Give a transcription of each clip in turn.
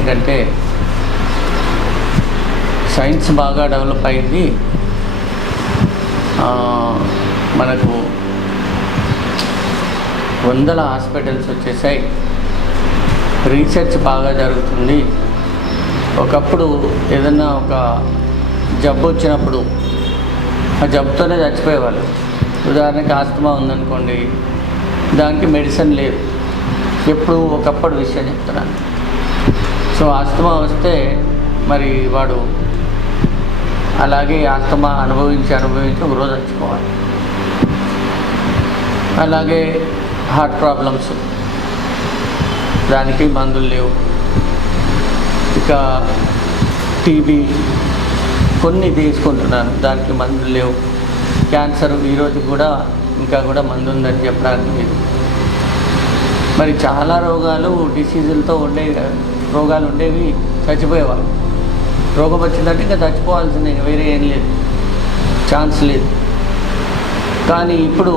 ఏంటంటే సైన్స్ బాగా డెవలప్ అయింది, మనకు వందల హాస్పిటల్స్ వచ్చేసాయి, రీసెర్చ్ బాగా జరుగుతుంది. ఒకప్పుడు ఏదన్నా ఒక జబ్బు వచ్చినప్పుడు ఆ జబ్బుతోనే చచ్చిపోయేవాళ్ళు. ఉదాహరణకి ఆస్తమా ఉందనుకోండి, దానికి మెడిసిన్ లేదు. ఎప్పుడు ఒకప్పుడు విషయం చెప్తున్నాను. సో ఆస్తమా వస్తే మరి వాడు అలాగే ఆస్తమా అనుభవించి ఒక రోజు చచ్చిపోవాలి. అలాగే హార్ట్ ప్రాబ్లమ్స్, దానికి మందులు లేవు. ఇక టీబీ కొన్ని తీసుకుంటున్నాను, దానికి మందులు లేవు. క్యాన్సర్ ఈరోజు కూడా ఇంకా కూడా మందు ఉందని చెప్పడానికి లేదు. మరి చాలా రోగాలు డిసీజులతో రోగాలు ఉండేవి, చచ్చిపోయేవాళ్ళు. రోగం వచ్చిందంటే ఇంకా చచ్చిపోవాల్సిందే, వేరే ఏం లేదు, ఛాన్స్ లేదు. కానీ ఇప్పుడు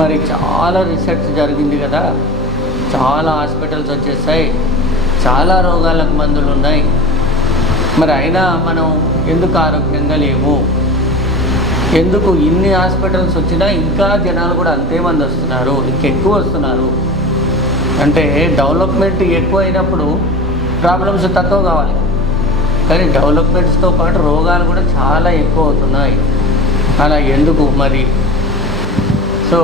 మరి చాలా రీసెర్చ్ జరిగింది కదా, చాలా హాస్పిటల్స్ వచ్చేసాయి, చాలా రోగాలకు మందులు ఉన్నాయి. మరి అయినా మనం ఎందుకు ఆరోగ్యంగా లేము? ఎందుకు ఇన్ని హాస్పిటల్స్ వచ్చినా ఇంకా జనాలు కూడా అంతే మంది వస్తున్నారు, ఇంకెక్కువ వస్తున్నారు? అంటే డెవలప్మెంట్ ఎక్కువ అయినప్పుడు ప్రాబ్లమ్స్ తక్కువ కావాలి, కానీ డెవలప్మెంట్స్తో పాటు రోగాలు కూడా చాలా ఎక్కువ అవుతున్నాయి. అలా ఎందుకు మరి? సో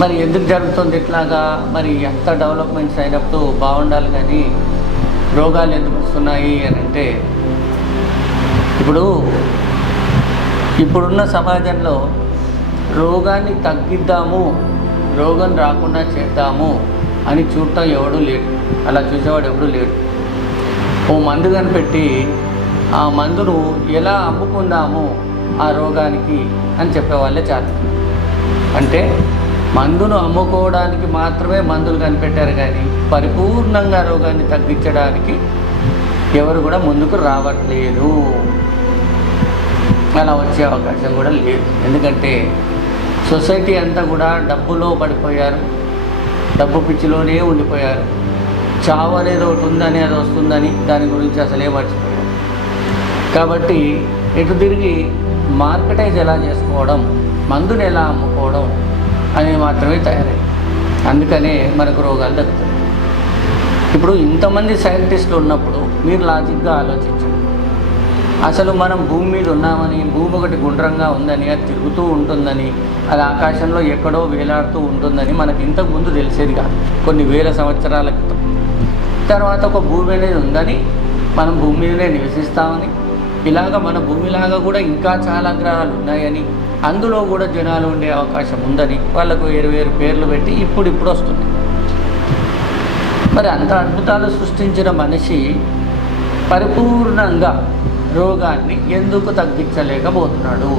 మరి ఎందుకు జరుగుతుంది ఇట్లాగా? మరి ఎంత డెవలప్మెంట్స్ అయినప్పుడు బాగుండాలి, కానీ రోగాలు ఎందుకు వస్తున్నాయి అని అంటే, ఇప్పుడున్న సమాజంలో రోగాన్ని తగ్గిద్దాము, రోగం రాకుండా చేద్దాము అని చూడటం ఎవడూ లేడు. అలా చూసేవాడు ఎవడూ లేడు. ఓ మందు కనిపెట్టి ఆ మందును ఎలా అమ్ముకుందాము ఆ రోగానికి అని చెప్పేవాళ్ళే చాలా. అంటే మందును అమ్ముకోవడానికి మాత్రమే మందులు కనిపెట్టారు, కానీ పరిపూర్ణంగా రోగాన్ని తగ్గించడానికి ఎవరు కూడా ముందుకు రావట్లేదు. అలా వచ్చే అవకాశం కూడా లేదు. ఎందుకంటే సొసైటీ అంతా కూడా డబ్బులో పడిపోయారు, డబ్బు పిచ్చిలోనే ఉండిపోయారు. చావు అనేది ఒకటి ఉందని, అది వస్తుందని దాని గురించి అసలే మర్చిపోయారు. కాబట్టి ఎటు తిరిగి మార్కెటైజ్ ఎలా చేసుకోవడం, మందుని ఎలా అమ్ముకోవడం అనేది మాత్రమే తయారై, అందుకనే మనకు రోగాలు తగ్గుతాయి. ఇప్పుడు ఇంతమంది సైంటిస్టులు ఉన్నప్పుడు మీరు లాజిక్గా ఆలోచించండి. అసలు మనం భూమి మీద ఉన్నామని, భూమి ఒకటి గుండ్రంగా ఉందని, అది తిరుగుతూ ఉంటుందని, అది ఆకాశంలో ఎక్కడో వేలాడుతూ ఉంటుందని మనకి ఇంతకుముందు తెలిసేది కాదు. కొన్ని వేల సంవత్సరాల క్రితం. తర్వాత ఒక భూమి అనేది ఉందని, మనం భూమి మీదనే నివసిస్తామని, ఇలాగ మన భూమిలాగా కూడా ఇంకా చాలా గ్రహాలు ఉన్నాయని, అందులో కూడా జనాలు ఉండే అవకాశం ఉందని వాళ్ళకు వేరు పేర్లు పెట్టి ఇప్పుడు వస్తుంది. మరి అంత అద్భుతాలు సృష్టించిన మనిషి పరిపూర్ణంగా రోగాన్ని ఎందుకు తగ్గించలేకపోతున్నాడు?